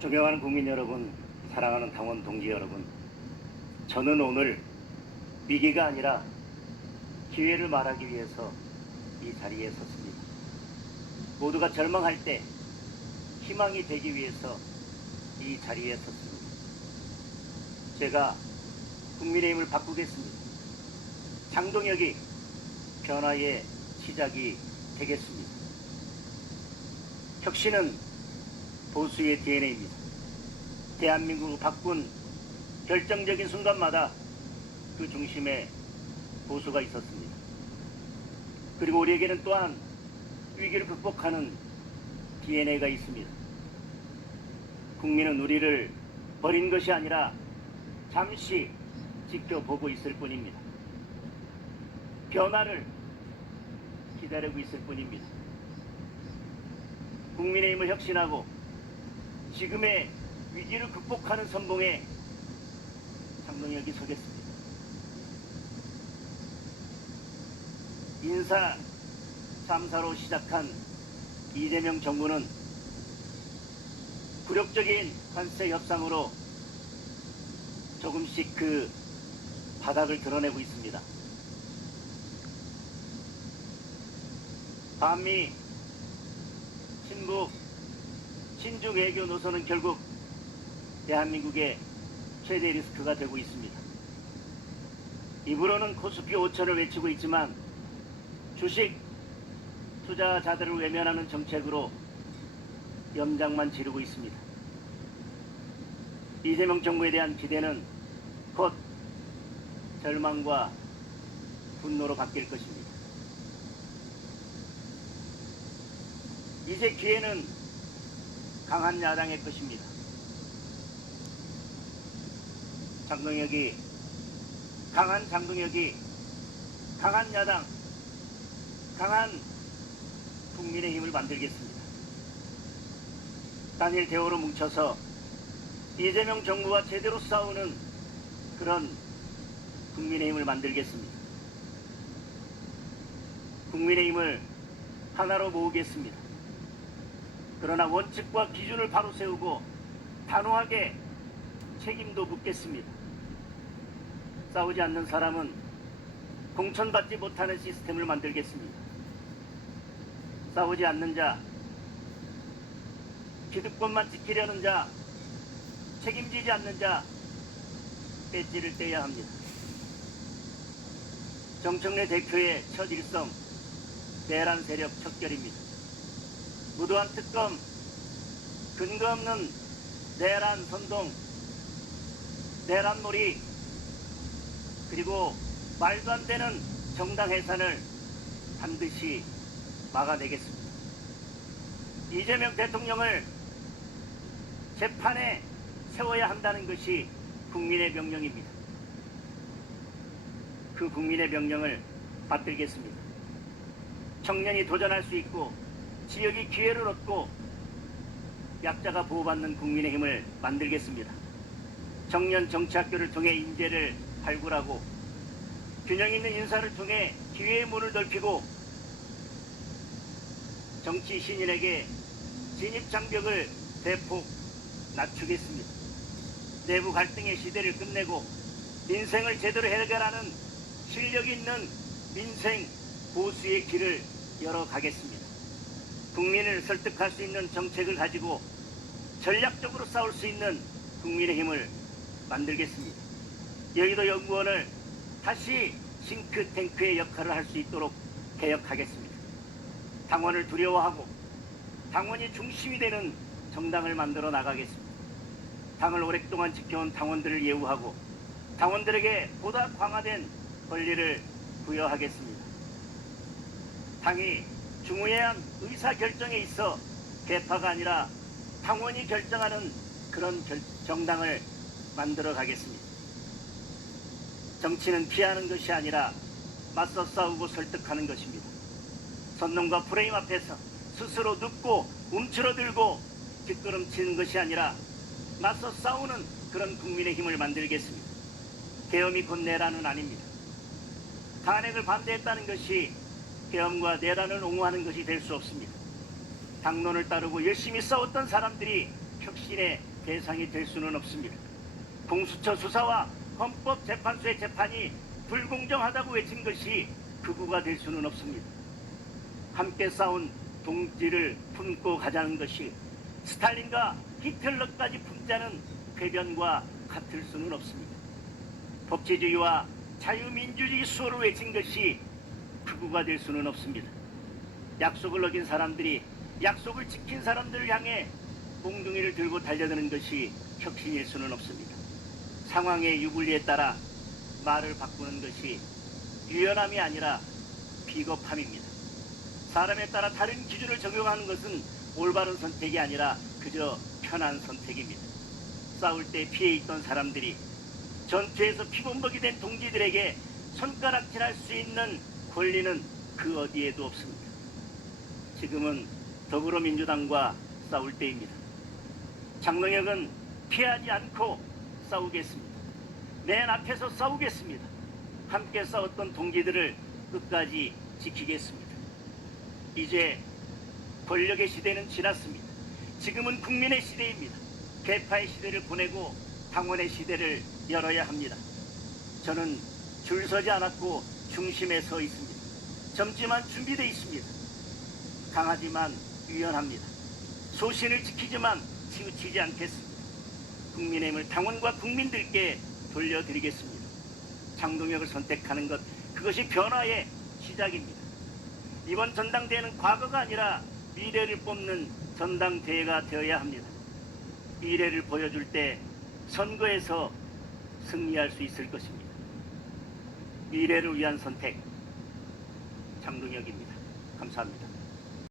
존경하는 국민 여러분, 사랑하는 당원 동지 여러분, 저는 오늘 위기가 아니라 기회를 말하기 위해서 이 자리에 섰습니다. 모두가 절망할 때 희망이 되기 위해서 이 자리에 섰습니다. 제가 국민의힘을 바꾸겠습니다. 장동혁이 변화의 시작이 되겠습니다. 혁신은 보수의 DNA입니다. 대한민국을 바꾼 결정적인 순간마다 그 중심에 보수가 있었습니다. 그리고 우리에게는 또한 위기를 극복하는 DNA가 있습니다. 국민은 우리를 버린 것이 아니라 잠시 지켜보고 있을 뿐입니다. 변화를 기다리고 있을 뿐입니다. 국민의힘을 혁신하고 지금의 위기를 극복하는 선봉에 장동혁이 서겠습니다. 인사 3사로 시작한 이재명 정부는 굴욕적인 관세 협상으로 조금씩 그 바닥을 드러내고 있습니다. 반미, 친북, 친중 외교 노선은 결국 대한민국의 최대 리스크가 되고 있습니다. 입으로는 코스피 5천을 외치고 있지만 주식 투자자들을 외면하는 정책으로 염장만 지르고 있습니다. 이재명 정부에 대한 기대는 곧 절망과 분노로 바뀔 것입니다. 이제 기회는 강한 야당의 것입니다. 강한 장동혁이 강한 야당, 강한 국민의힘을 만들겠습니다. 단일 대우로 뭉쳐서 이재명 정부와 제대로 싸우는 그런 국민의힘을 만들겠습니다. 국민의힘을 하나로 모으겠습니다. 그러나 원칙과 기준을 바로 세우고 단호하게 책임도 묻겠습니다. 싸우지 않는 사람은 공천받지 못하는 시스템을 만들겠습니다. 싸우지 않는 자, 기득권만 지키려는 자, 책임지지 않는 자, 배지를 떼야 합니다. 정청래 대표의 첫 일성, 내란 세력 척결입니다. 무도한 특검, 근거 없는 내란 선동, 내란놀이, 그리고 말도 안 되는 정당 해산을 반드시 막아내겠습니다. 이재명 대통령을 재판에 세워야 한다는 것이 국민의 명령입니다. 그 국민의 명령을 받들겠습니다. 청년이 도전할 수 있고 지역이 기회를 얻고 약자가 보호받는 국민의힘을 만들겠습니다. 청년 정치학교를 통해 인재를 발굴하고 균형 있는 인사를 통해 기회의 문을 넓히고 정치 신인에게 진입 장벽을 대폭 낮추겠습니다. 내부 갈등의 시대를 끝내고 민생을 제대로 해결하는 실력 있는 민생 보수의 길을 열어가겠습니다. 국민을 설득할 수 있는 정책을 가지고 전략적으로 싸울 수 있는 국민의힘을 만들겠습니다. 여의도 연구원을 다시 싱크탱크의 역할을 할 수 있도록 개혁하겠습니다. 당원을 두려워하고 당원이 중심이 되는 정당을 만들어 나가겠습니다. 당을 오랫동안 지켜온 당원들을 예우하고 당원들에게 보다 강화된 권리를 부여하겠습니다. 당이 중요한 의사결정에 있어 개파가 아니라 당원이 결정하는 그런 정당을 만들어 가겠습니다. 정치는 피하는 것이 아니라 맞서 싸우고 설득하는 것입니다. 선동과 프레임 앞에서 스스로 눕고 움츠러들고 뒷걸음치는 것이 아니라 맞서 싸우는 그런 국민의힘을 만들겠습니다. 계엄이 곧 내란은 아닙니다. 탄핵을 반대했다는 것이 계엄과 내란을 옹호하는 것이 될 수 없습니다. 당론을 따르고 열심히 싸웠던 사람들이 혁신의 대상이 될 수는 없습니다. 공수처 수사와 헌법재판소의 재판이 불공정하다고 외친 것이 극우가 될 수는 없습니다. 함께 싸운 동지를 품고 가자는 것이 스탈린과 히틀러까지 품자는 궤변과 같을 수는 없습니다. 법치주의와 자유민주주의 수호를 외친 것이 극우가 될 수는 없습니다. 약속을 어긴 사람들이 약속을 지킨 사람들을 향해 몽둥이를 들고 달려드는 것이 혁신일 수는 없습니다. 상황의 유불리에 따라 말을 바꾸는 것이 유연함이 아니라 비겁함입니다. 사람에 따라 다른 기준을 적용하는 것은 올바른 선택이 아니라 그저 편한 선택입니다. 싸울 때 피해 있던 사람들이 전투에서 피범벅이 된 동지들에게 손가락질할 수 있는 권리는 그 어디에도 없습니다. 지금은 더불어민주당과 싸울 때입니다. 장동혁은 피하지 않고 싸우겠습니다. 맨 앞에서 싸우겠습니다. 함께 싸웠던 동지들을 끝까지 지키겠습니다. 이제 권력의 시대는 지났습니다. 지금은 국민의 시대입니다. 개파의 시대를 보내고 당원의 시대를 열어야 합니다. 저는 줄 서지 않았고 중심에 서 있습니다. 젊지만 준비되어 있습니다. 강하지만 유연합니다. 소신을 지키지만 치우치지 않겠습니다. 국민의힘을 당원과 국민들께 돌려드리겠습니다. 장동혁을 선택하는 것, 그것이 변화의 시작입니다. 이번 전당대회는 과거가 아니라 미래를 뽑는 전당대회가 되어야 합니다. 미래를 보여줄 때 선거에서 승리할 수 있을 것입니다. 미래를 위한 선택, 장동혁입니다. 감사합니다.